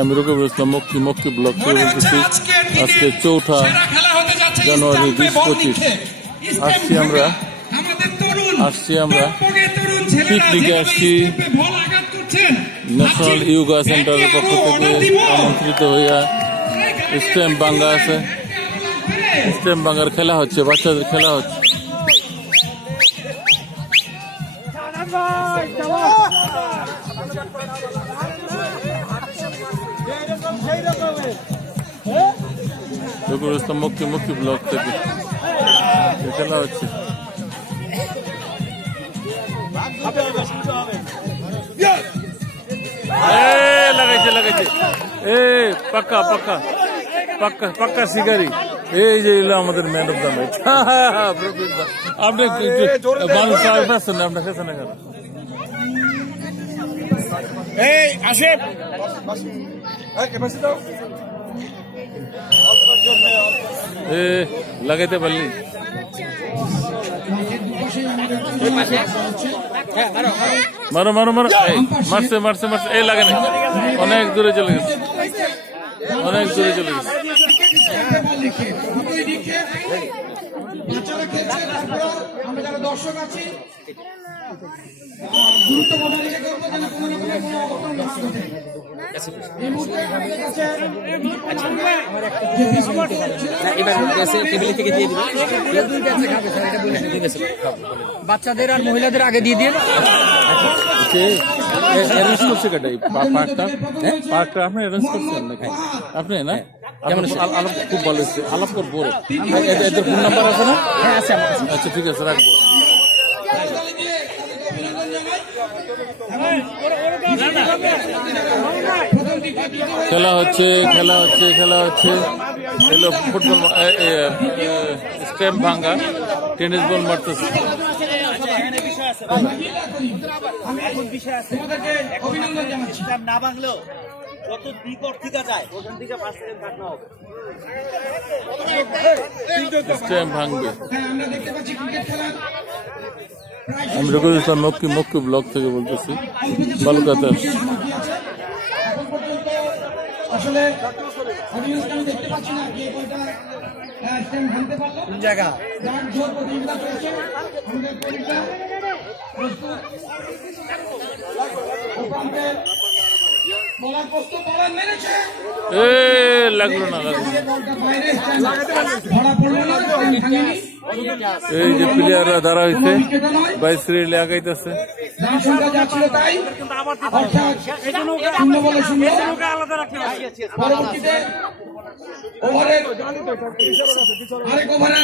আমি রকিবুল ইসলাম মক্কি ব্লগ থেকে বলতেছি। আজকে 4 জানুয়ারি 2025 আসছি আমরা পিকনিকে আসছি ন্যাশনাল ইয়োগা সেন্টারের পক্ষ থেকে আমন্ত্রিত হইয়া। স্ট্যাম্প ভাঙ্গা আছে, স্ট্যাম্প ভাঙ্গার খেলা হচ্ছে, বাচ্চাদের খেলা হচ্ছে। রকিবুল ইসলাম মক্কি ব্লগ থেকে খেলা হচ্ছে। লাগাইছে পাক্কা শিকারি। এই যে আমাদের ম্যান অফ দ্য ম্যাচ আপনি মানুষ পাচ্ছেন না, আপনার কাছে না কেন? লাগাইতে পারলি? মারো মারছে এই লাগে না, অনেক দূরে চলে গেছে। দর্শক আছি বাচ্চাদের আর মহিলাদের আগে দিয়ে দিয়ে অ্যারেঞ্জ করছে পার্কটা আপনি অ্যারেঞ্জ করছেন নাকি? আপনি না আলাপ খুব ভালো হচ্ছে, আলাপ করবো। এদের ফোন নাম্বার আছে না? হ্যাঁ আছে। আচ্ছা ঠিক আছে, রাখবো। খেলা হচ্ছে এলো ফুটবল, স্ট্যাম্প ভাঙ্গা, টেনিস বল মারতেছে। না ভাঙলেও যত বিপদ থেকে যায় ওখান থেকে 5 সেকেন্ড থাকতে হবে, স্ট্যাম্প ভাঙবে। আমি রকিবুল ইসলাম মক্কি ব্লগ থেকে বলতেছি, কলকাতা। আসলে দেখতে পাচ্ছি না কে কোনটা স্ট্যাম্প ভাঙতে পারলো, কোন জায়গা জোর প্রতিযোগিতা চলছে। আমাদের পরীক্ষা প্রস্তুত, বলার প্রস্তুত, বলার মেরেছে, লাগলো না। এই যে প্লেয়াররা দাঁড়া হয়েছে, বাইরে লাগাইতেছে।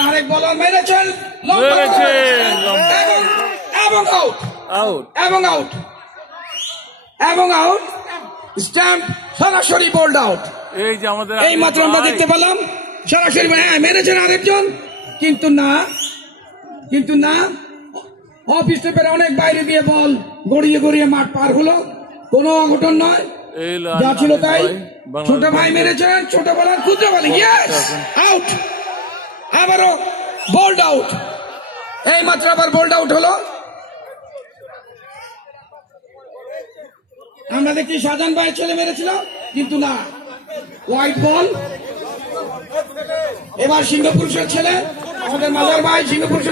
আরেক বলার মেরেছেন এবং আউট। স্ট্যাম্প সরাসরি বোল্ড আউট। এই যে আমাদের এই মাত্র আমরা দেখতে পেলাম সরাসরি মেরেছেন আরেকজন, কিন্তু না অফ স্টেপের অনেক বাইরে দিয়ে বল গড়িয়ে মাঠ পার হলো। কোনো অঘটন নয়, যা ছিল তাই। ছোট ভাই মেরেছেন, ছোট বলার ক্ষুদ্র বল আউট। আবারও বোল্ড আউট, এই মাত্র আবার বোল্ড আউট হলো। আমরা দেখি শাহজাহান ভাইয়ের ছেলে মেরেছিল, কিন্তু না, হোয়াইট বল। এবার সিংহপুরুষের ছেলে আমাদের মাজার ভাই, সিংহপুরুষের